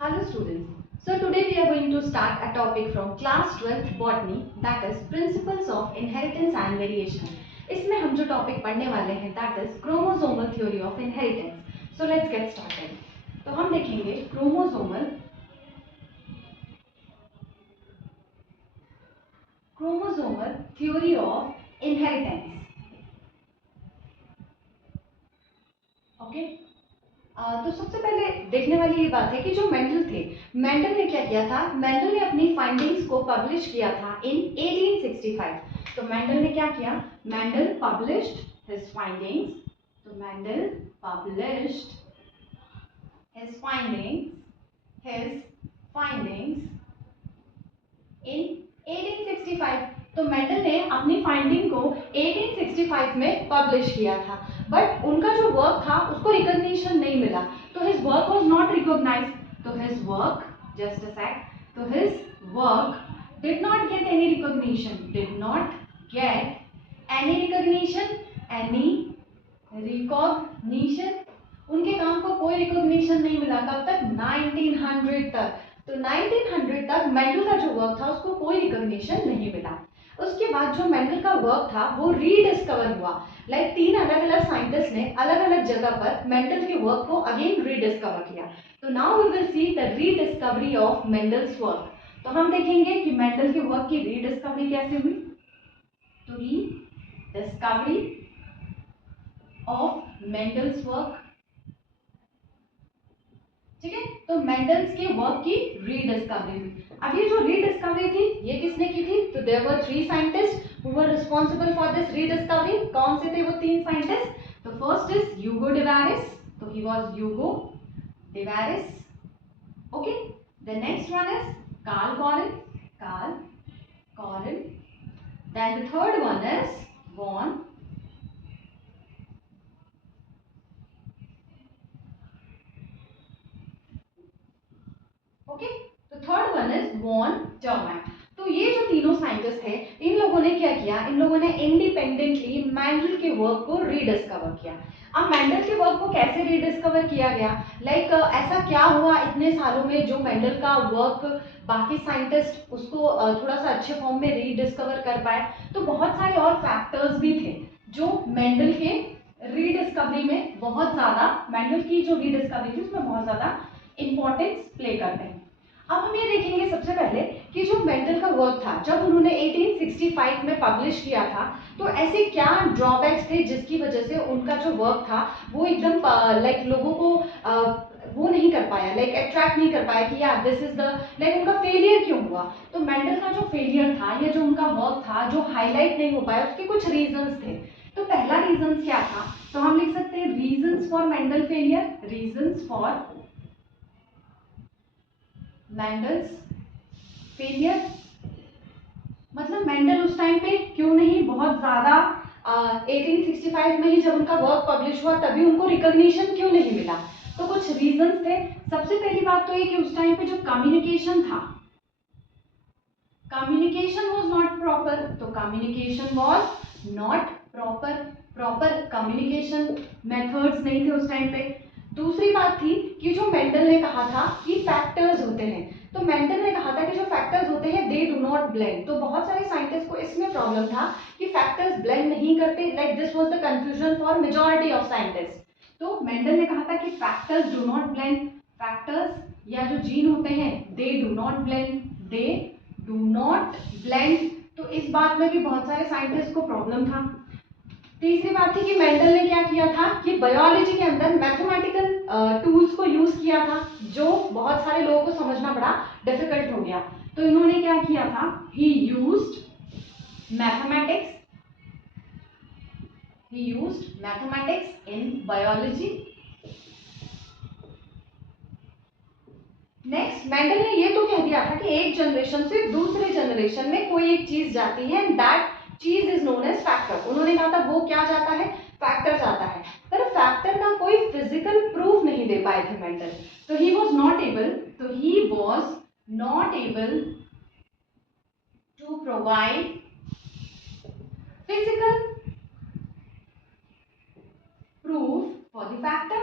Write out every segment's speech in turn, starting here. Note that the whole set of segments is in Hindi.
Hello students. So today we are going to start a topic from class 12th botany, that is principles of inheritance and variation. इसमें हम जो टॉपिक पढ़ने वाले हैं that is chromosomal theory of inheritance. So let's get started. तो हम देखेंगे chromosomal theory of inheritance. Okay? तो सबसे पहले देखने वाली ये बात है कि जो मेंडल थे, मेंडल ने क्या किया था? मेंडल ने अपनी फाइंडिंग्स को पब्लिश किया था इन 1865. तो मेंडल ने क्या किया? Mendel published his findings. तो Mendel published his findings in 1865. तो मेंडल ने अपनी फाइंडिंग को 1865 में पब्लिश किया था, बट उनका जो वर्क था उसको रिकॉग्निशन नहीं मिला. तो his work was not recognised. तो his work, just a sec, तो his work did not get any recognition. उनके काम को कोई रिकॉग्निशन नहीं मिला. कब तक? 1900 तक. तो 1900 तक मेंडल का जो वर्क था उसको कोई रिकॉग्निशन नहीं मिला. उसके बाद जो मेंडल का वर्क था वो रीडिस्कवर हुआ. लाइक 3 अलग अलग साइंटिस्ट ने अलग अलग जगह पर मेंडल के वर्क को अगेन रीडिस्कवर किया. तो now we will see the rediscovery of Mendel's work. तो हम देखेंगे कि मेंडल के वर्क की रीडिस्कवरी कैसे हुई. तो रीडिस्कवरी ऑफ मेंडल्स वर्क. ठीक है, तो मेंडल्स के वर्क की रीडिस्कवरी हुई. अब ये जो रीडिस्कवरी थी ये किसने की थी? तो there were 3 scientist who were responsible for this rediscovery. कौन से थे वो 3 साइंटिस्ट? तो फर्स्ट इज ह्यूगो डिवारिस. तो he was Hugo de Vries. Okay, the next one is Carl Correns. Then the third one is von okay. तो third one is von Germain. तो ये जो तीनों साइंटिस्ट थे इन लोगों ने क्या किया? इन लोगों ने इंडिपेंडेंटली मेंडल के वर्क को रीडिस्कवर किया. अब मेंडल के वर्क को कैसे रीडिस्कवर किया गया? लाइक ऐसा क्या हुआ इतने सालों में जो मेंडल का वर्क बाकी साइंटिस्ट उसको थोड़ा सा अच्छे फॉर्म में रीडिस्कवर कर पाए? तो बहुत सारे और फैक्टर्स भी थे जो मेंडल के रीडिस्कवरी में बहुत ज्यादा, मेंडल की जो रीडिस्कवरी थी उसमें बहुत ज्यादा इंपॉर्टेंस प्ले करते हैं. अब हम ये देखेंगे सबसे पहले कि जो मेंडल का वर्क था जब उन्होंने 1865 में पब्लिश किया था तो ऐसे क्या ड्रॉबैक्स थे जिसकी वजह से उनका जो वर्क था वो एकदम लाइक लोगों को वो नहीं कर पाया, लाइक अट्रैक्ट नहीं कर पाया कि यार दिस इज द, लाइक उनका फेलियर क्यों हुआ? तो मेंडल का जो फेलियर था या जो उनका वर्क था जो हाईलाइट नहीं हो पाया उसके कुछ रीजंस थे. तो पहला रीजन क्या था? तो हम लिख सकते हैं reasons for Mendel failure. Reasons for Mendel's failure मतलब मेंडल उस टाइम पे क्यों नहीं बहुत ज्यादा 1865 में ही जब उनका वर्क पब्लिश हुआ तभी उनको रिकॉग्निशन क्यों नहीं मिला? तो कुछ रीजंस थे. सबसे पहली बात तो ये कि उस टाइम पे जो कम्युनिकेशन था, कम्युनिकेशन वाज नॉट प्रॉपर. तो communication was not proper communication methods नहीं थे उस टाइम पे. दूसरी बात थी कि जो मेंडल ने कहा था कि फैक्टर्स होते हैं, तो मेंडल ने कहा था कि जो फैक्टर्स होते हैं दे डू नॉट ब्लेंड. तो बहुत सारे साइंटिस्ट को इसमें प्रॉब्लम था कि फैक्टर्स ब्लेंड नहीं करते. Like this was the confusion for majority of scientist. तो मेंडल ने कहा था कि factors do not blend. Factors या जो जीन होते हैं दे डू नॉट ब्लेंड. तो इस बात में भी बहुत सारे साइंटिस्ट को प्रॉब्लम था. तीसरी बात थी कि मेंडल ने क्या किया था कि बायोलॉजी के अंदर मैथमेटिकल टूल्स को यूज किया था जो बहुत सारे लोगों को समझना बड़ा डिफिकल्ट हो गया. तो इन्होंने क्या किया था? ही used mathematics in biology. Next, Mendel ने ये तो कह दिया था कि एक जनरेशन से दूसरे जनरेशन में कोई एक चीज जाती है, दैट चीज इज नोन एज फैक्टर. उन्होंने कहा था वो क्या जाता है? फैक्टर जाता है. पर फैक्टर का कोई फिजिकल प्रूफ नहीं दे पाए थे मेंडल. तो he was not able to provide physical proof for the factor.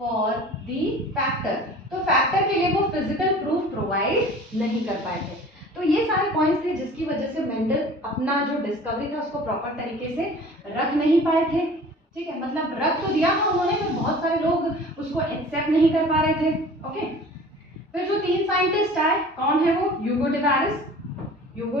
For the factor. तो फैक्टर के लिए वो फिजिकल प्रूफ प्रोवाइड नहीं कर पाए थे। तो ये सारे पॉइंट्स थे जिसकी वजह से मेंडल अपना जो डिस्कवरी था उसको प्रॉपर तरीके से रख नहीं पाए थे। ठीक है, मतलब रख तो दिया था उन्होंने, पर बहुत सारे लोग उसको एक्सेप्ट नहीं कर पा रहे थे। ओके, फिर जो 3 साइंटिस्ट आए, कौन है वो? ह्यूगो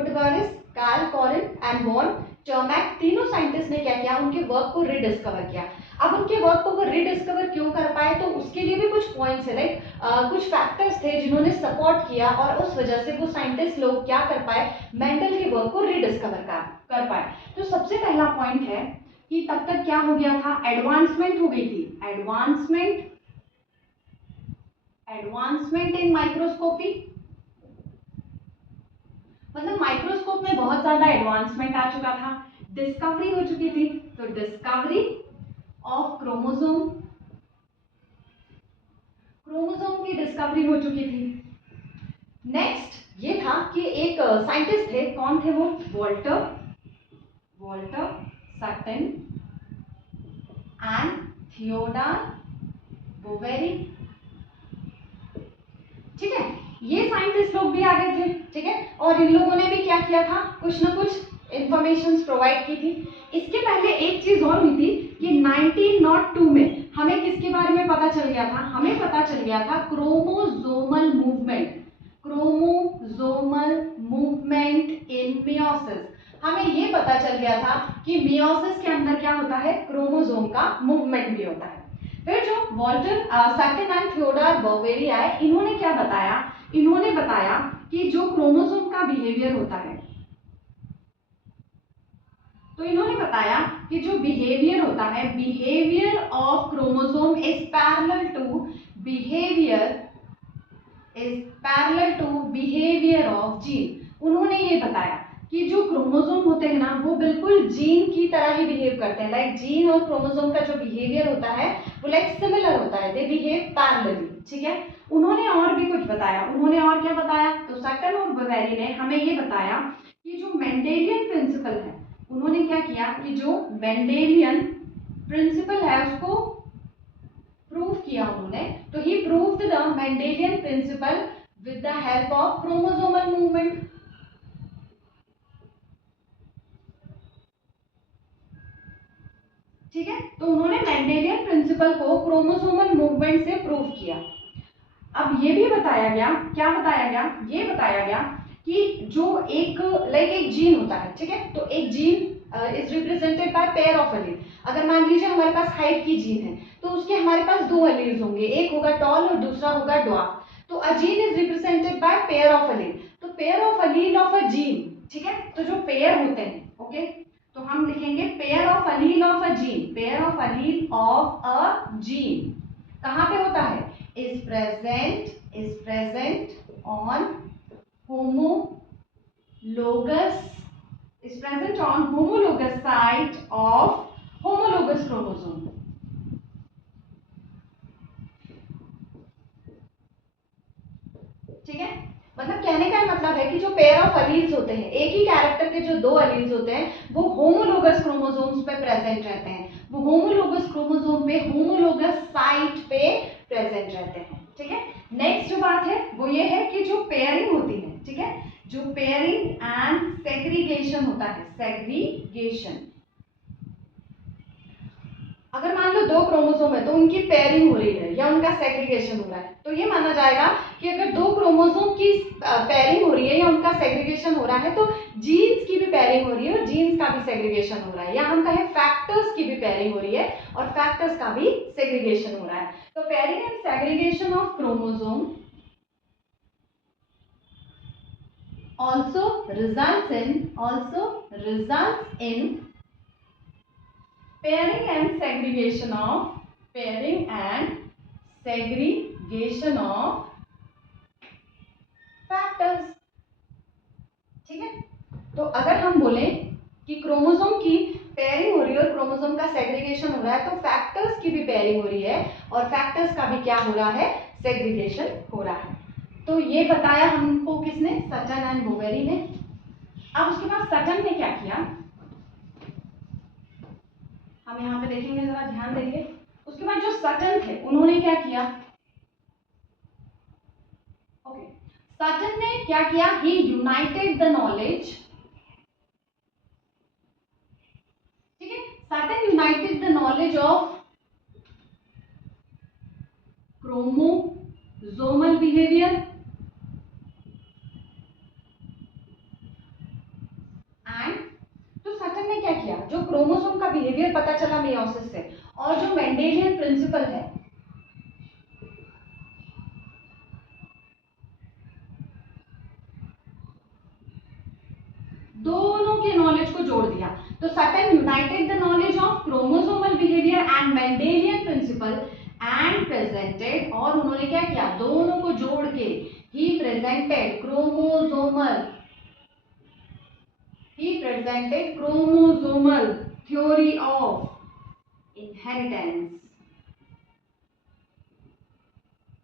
डिवारिस, कार्ल कॉरिन एंड वॉन चर्मैक। तीनों साइंटिस्ट ने क्या किया? उनके वर्क को रिडिस्कवर किया। अब उनके वर्क को वो रिडिस्कवर क्यों कर पाए? तो उसके लिए भी कुछ पॉइंट्स है, लाइक कुछ फैक्टर्स थे जिन्होंने सपोर्ट किया और उस वजह से वो साइंटिस्ट लोग क्या कर पाए? मेंडल के वर्क को रिडिस्कवर कर पाए। तो सबसे पहला पॉइंट है कि तब तक क्या हो गया था? एडवांसमेंट हो गई थी। एडवांसमेंट इन माइक्रोस्कोपी, मतलब माइक्रोस्कोप में बहुत ज्यादा एडवांसमेंट आ चुका था। डिस्कवरी हो चुकी थी, तो डिस्कवरी ऑफ क्रोमोसोम की डिस्कवरी हो चुकी थी। नेक्स्ट ये था कि एक साइंटिस्ट थे, कौन थे वो? Walter Sutton and Theodor Boveri. ठीक है, ये साइंटिस्ट लोग भी आगे थे। ठीक है, और इन लोगों ने भी क्या किया था? कुछ ना कुछ इंफॉर्मेशन प्रोवाइड की थी। इसके पहले एक चीज और हुई थी कि 1902 में हमें किसके बारे में पता चल गया था? हमें पता चल गया था क्रोमोसोमल मूवमेंट इन मियोसिस। हमें ये पता चल गया था कि मियोसिस के अंदर क्या होता है? क्रोमोसोम का मूवमेंट भी होता है। फिर जो Walter Sutton and Theodor Boveri आए, इन्होंने क्या बताया? इन्होंने बताया कि जो क्रोमोसोम का बिहेवियर होता है, तो इन्होंने बताया कि जो बिहेवियर होता है, behaviour of chromosome is parallel to behaviour of gene. उन्होंने ये बताया कि जो क्रोमोसोम होते हैं ना, वो बिल्कुल जीन की तरह ही बिहेव करते हैं। लाइक जीन और क्रोमोसोम का जो बिहेवियर होता है वो लाइक सिमिलर होता है, दे बिहेव पैरेलली। ठीक है, उन्होंने और भी कुछ बताया। उन्होंने और क्या बताया? तो सटन और बोवेरी ने हमें ये बताया कि जो मेंडेलियन प्रिंसिपल है, उन्होंने क्या किया कि जो मेंडेलियन प्रिंसिपल है उसको प्रूव किया उन्होंने। तो he proved the Mendelian principle with the help of chromosomal movement. ठीक है, तो उन्होंने मेंडेलियन प्रिंसिपल को क्रोमोसोमल मूवमेंट से प्रूव किया। अब ये भी बताया गया, क्या बताया गया? ये बताया गया कि जो एक एक जीन होता है, ठीक है, तो एक gene is represented by pair of allele. अगर मान लीजिए हमारे पास हाइट की जीन है, तो उसके हमारे पास 2 एलील्स होंगे, एक होगा टॉल और दूसरा होगा ड्वार्फ। तो a gene is represented by pair of allele. तो pair of allele of a gene, ठीक है, तो जो पेयर होते हैं, ओके, तो हम लिखेंगे pair of allele of a gene. Pair of allele of a gene कहाँ पे होता है? Is present on homologous site of homologous chromosome। ठीक है, मतलब कहने का मतलब है कि जो पेयर ऑफ एलील्स होते हैं, एक ही कैरेक्टर के जो 2 एलील्स होते हैं, वो होमोलोगस क्रोमोसोम्स पे प्रेजेंट रहते हैं। वो होमोलोगस क्रोमोसोम पे होमोलोगस साइट पे प्रेजेंट रहते हैं। ठीक है, नेक्स्ट जो बात है वो ये है कि जो पेयरिंग होती है, ठीक है, जो पेयरिंग एंड सेग्रीगेशन होता है, सेग्रीगेशन, अगर मान लो 2 क्रोमोसोम है तो उनकी पेयरिंग हो रही है या उनका सेग्रीगेशन हो रहा है, तो ये माना जाएगा कि अगर 2 क्रोमोसोम की पेयरिंग हो रही है या उनका सेग्रीगेशन हो रहा है, तो जीन्स की भी पेयरिंग हो रही है और जीन्स का भी सेग्रीगेशन हो रहा है, या हम कहें फैक्टर्स की भी पेयरिंग हो रही है और फैक्टर्स का भी सेग्रीगेशन हो रहा है। तो pairing and segregation of chromosome also results in pairing and segregation of factors। ठीक है, तो अगर हम बोले कि क्रोमोसोम की पेयरिंग हो रही है और क्रोमोसोम का सेग्रीगेशन हो रहा है, तो फैक्टर्स की भी पेयरिंग हो रही है और फैक्टर्स का भी क्या हो रहा है? सेग्रीगेशन हो रहा है। तो ये बताया हमको किसने? सटन एंड बोवेरी ने। अब उसके बाद सटन ने क्या किया, हम यहाँ पे देखेंगे, जरा ध्यान देंगे। उसके बाद जो सटन थे उन्होंने क्या किया, ओके, सटन ने क्या किया, ही यूनाइटेड द नॉलेज, ठीक है, Sutton united the knowledge of chromosomal behaviour and, तो सटन ने क्या किया, जो क्रोमोसोम का बिहेवियर पता चला मेयोसिस से, और जो मेंडेलियन प्रिंसिपल है, दोनों के नॉलेज को जोड़ दिया। तो Sutton united the knowledge of chromosomal behaviour and Mendelian principle and presented, और उन्होंने क्या किया, दोनों को जोड़ के ही presented chromosomal theory of inheritance,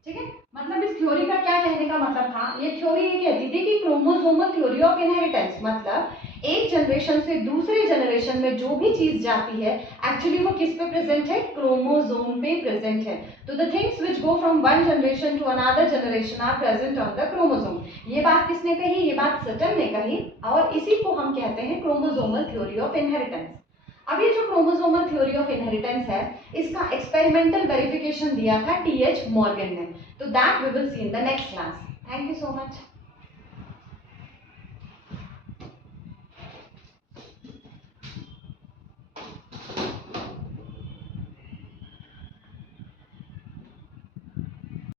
ठीक है, मतलब इस थ्योरी का क्या कहने का मतलब था, ये थ्योरी ये कहती थी कि क्रोमोसोमल थ्योरी ऑफ इनहेरिटेंस मतलब एक जनरेशन से दूसरे जनरेशन में जो भी चीज जाती है एक्चुअली वो किस पे प्रेजेंट है, क्रोमोसोम पे प्रेजेंट है। तो the things which go from one generation to another generation are present on the chromosome. ये बात किसने कही, ये बात सटन ने कही, और इसी को हम कहते हैं क्रोमोसोमल थ्योरी ऑफ इनहेरिटेंस। अब ये जो क्रोमोसोमल थ्योरी ऑफ इनहेरिटेंस है, इसका एक्सपेरिमेंटल वेरिफिकेशन दिया था टीएच मॉर्गन ने। तो that we will see in the next class. Thank you so much.